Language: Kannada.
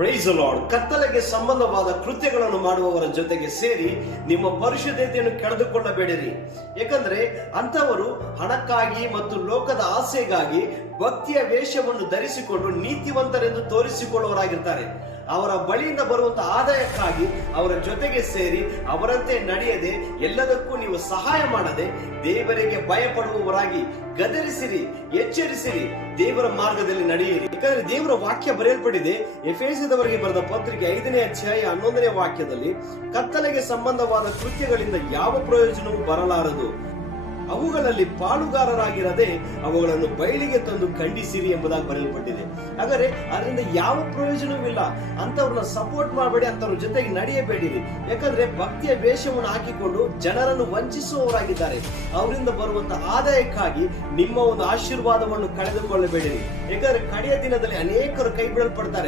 Price the lord. ಕತ್ತಲೆಗೆ ಸಂಬಂಧವಾದ ಕೃತ್ಯಗಳನ್ನು ಮಾಡುವವರ ಜೊತೆಗೆ ಸೇರಿ ನಿಮ್ಮ ಪರಿಶುದ್ಧತೆಯನ್ನು ಕಳೆದುಕೊಳ್ಳಬೇಡಿರಿ. ಯಾಕಂದ್ರೆ ಅಂತವರು ಹಣಕ್ಕಾಗಿ ಮತ್ತು ಲೋಕದ ಆಸೆಗಾಗಿ ಭಕ್ತಿಯ ವೇಷವನ್ನು ಧರಿಸಿಕೊಂಡು ನೀತಿವಂತರೆಂದು ತೋರಿಸಿಕೊಳ್ಳುವವರಾಗಿರ್ತಾರೆ. ಅವರ ಬಳಿಯಿಂದ ಬರುವಂತಹ ಆದಾಯಕ್ಕಾಗಿ ಅವರ ಜೊತೆಗೆ ಸೇರಿ ಅವರಂತೆ ನಡೆಯದೆ ಎಲ್ಲದಕ್ಕೂ ನೀವು ಸಹಾಯ ಮಾಡದೆ ದೇವರಿಗೆ ಭಯಪಡುವವರಾಗಿ ಗದರಿಸಿರಿ, ಎಚ್ಚರಿಸಿರಿ, ದೇವರ ಮಾರ್ಗದಲ್ಲಿ ನಡೆಯಿರಿ. ಯಾಕಂದ್ರೆ ದೇವರ ವಾಕ್ಯ ಬರೆಯಲ್ಪಟ್ಟಿದೆ. ಎಫೆಸದವರಿಗೆ ಬರೆದ ಪತ್ರಿಕೆ 5ನೇ ಅಧ್ಯಾಯ 11ನೇ ವಾಕ್ಯದಲ್ಲಿ, ಕತ್ತಲೆಗೆ ಸಂಬಂಧವಾದ ಕೃತ್ಯಗಳಿಂದ ಯಾವ ಪ್ರಯೋಜನವೂ ಬರಲಾರದು, ಅವುಗಳಲ್ಲಿ ಪಾಲುಗಾರರಾಗಿರದೆ ಅವುಗಳನ್ನು ಬಯಲಿಗೆ ತಂದು ಖಂಡಿಸಿರಿ ಎಂಬುದಾಗಿ ಬರೆಯಲ್ಪಟ್ಟಿದೆ. ಹಾಗಾದ್ರೆ ಅದರಿಂದ ಯಾವ ಪ್ರಯೋಜನವಿಲ್ಲ. ಅಂತವ್ರನ್ನ ಸಪೋರ್ಟ್ ಮಾಡಬೇಡಿ, ಅಂತವ್ರ ಜೊತೆಗೆ ನಡೆಯಬೇಡಿರಿ. ಯಾಕಂದ್ರೆ ಭಕ್ತಿಯ ವೇಷವನ್ನು ಹಾಕಿಕೊಂಡು ಜನರನ್ನು ವಂಚಿಸುವವರಾಗಿದ್ದಾರೆ. ಅವರಿಂದ ಬರುವಂತಹ ಆದಾಯಕ್ಕಾಗಿ ನಿಮ್ಮ ಒಂದು ಆಶೀರ್ವಾದವನ್ನು ಕಳೆದುಕೊಳ್ಳಬೇಡಿರಿ. ಯಾಕಂದ್ರೆ ಕಡೆಯ ದಿನದಲ್ಲಿ ಅನೇಕರು ಕೈ ಬಿಡಲ್ಪಡ್ತಾರೆ.